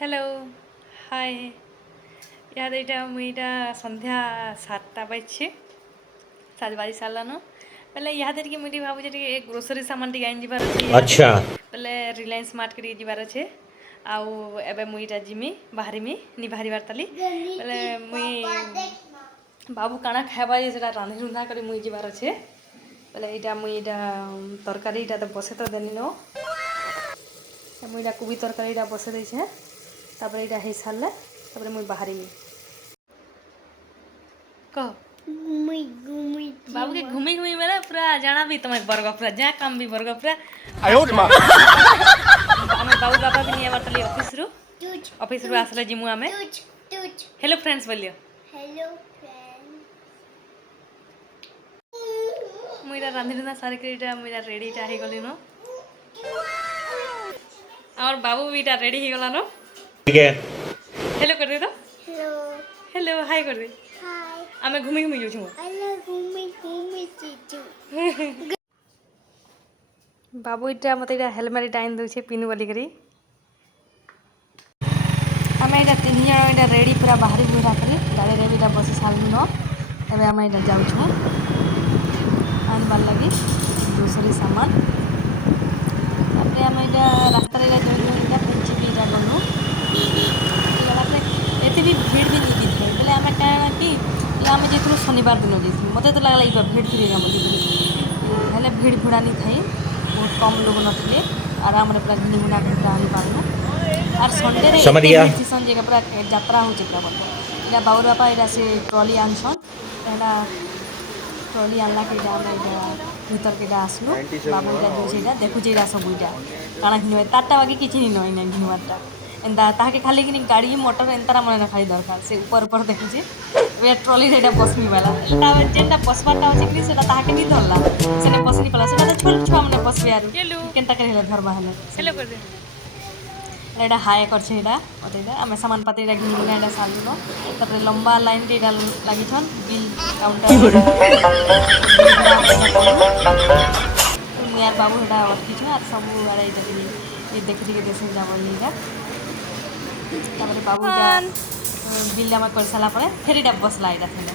hello hi याद एटा मुईटा संध्या 7टा बाजछे 7 बाजी सारलानो पहले याद कि मुझे भावुँ जे ग्रोसरी सामान टी आइन जीवार अच्छे अच्छा पहले रिलायंस मार्ट के जीवार अच्छे आउ एबे मुईटा जिमी बाहरीमी नी बाहरी बारताली पहले मुई बाबू काना खाइबा जे सेटा रांधि रुंधा करे मुई जीवार अच्छे पहले एटा मुईटा तरकारी एटा तो बसे तो देनी नो मुईटा कोबी तरकारी एटा बसे देछे तापर एटा हे सारले तापर मुई बाहरीमी कह बाबू के घूमी घूमी मेरा पूरा जाना भी तुम्हें बर्ग पूरा जहाँ काम भी बर्ग पूरा आमे बाबू बाबा भी नहीं बारतली ऑफिस रु आसले जिमु आमे हेलो फ्रेंड्स बोलियो हेलो फ्रेंड मुईटा रांधि रुंधा सारी के मुईटा रेडी टा हे गली नो और बाबू भी टा रेडी हे गला नो ठीक है हेलो कर दे तो हेलो हेलो हाय कर दे हाय आमे घूमी घूमी जाऊ हेलो घूमी चीचू बाबू इटा मते इटा हेलमेट इटा आइन दउछे पिनु बोली करी आमे इटा तीन जण इटा रेडी पूरा बाहरी बुरा करी गाड़ी रे इटा बसी सालनु न एबे आमे इटा जाउछु आन बार लगी ग्रोसरी सामान तापरे आमे इटा रास्ता रे जो जो इटा पंची भी इटा गनु गला पे एते भी भीड़ भी नहीं दिखे बोले आमे काना कि आमे जेथु शनिवार दिन जेथु मते तो लागला इबा भीड़ थी बोली हेले भीड़ भुड़ा नहीं थाई बहुत कम लोग नथिले आराम रे पूरा घिनी गुना के पूरा आनी पारनु और संडे रे समझ गया स्टेशन जगह पूरा यात्रा हो पूरा बोल इला बाबू बापा इला से ट्रॉली आनछन एला ट्रॉली आनला के इला हम इला भीतर के आसनु बाबू इला जो सेटा देखु जेरा सब इटा काना घिनवे ताटा बाकी किछि नि नय नै घिनवाटा एंदा ताके खाली कि गाड़ी मोटर एंतारा मने खाली दरकार से ऊपर ऊपर देखु जे वे ट्रॉली रेटा बसमी वाला ता जेंटा बसबाटा होचे कि सेटा ताके नि धरला सेने बसनी पला सेटा छोट छुआ मने बसबे आरु केनता करे हेले धरबा हेले हेलो कर दे एटा हाय करछे एटा ओतेटा आमे सामान पाती रा घिन गुना एटा सालु न तापर लंबा लाइन टे एटा लागि छन बिल काउंटर मुयार बाबू एटा अटकी छ आ सब वाला एटा ये देखि के देसे जा बोलीगा तापर बाबू एटा बिल आमे कर साला परे फेर एटा बसला एटा थले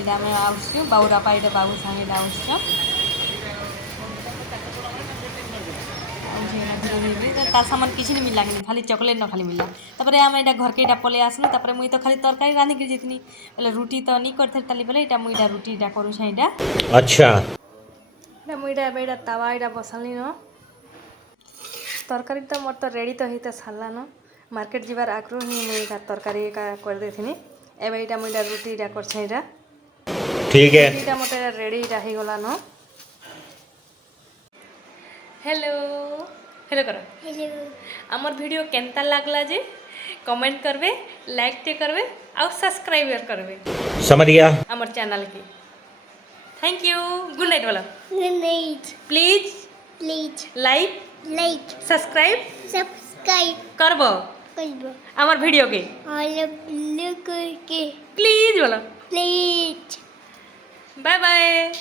एटा आमे आउछु बाबू रापा एटा बाबू संगे एटा आउछु तार सामान किसी नहीं मिला खाली चॉकलेट न खाली मिला तापर आम एटा घर के एटा पले आसनु तापर मुई तो खाली तरकारी रांधि के जेतनी पहले रोटी तो नहीं करथे ताली पहले एटा मुई एटा रोटी एटा करू छै एटा अच्छा एटा मुई एटा बेटा तवा एटा बसलनी न तरकारी तो मोर तो रेडी तो हेते सारला न मार्केट जीवार आग्रह ही मुई एटा तरकारी का कर देथिनी एबे एटा मुई एटा रोटी एटा कर छै एटा ठीक है एटा मते रेडी एटा हे गला न हेलो हेलो करो हेलो आमर वीडियो केनता लागला जे कमेंट करबे लाइक टे करबे और सब्सक्राइब करबे समझ गया आमर चैनल के थैंक यू गुड नाइट वाला good night please please like subscribe करबो करबो आमर वीडियो के ऑल लोग के प्लीज वाला प्लीज बाय बाय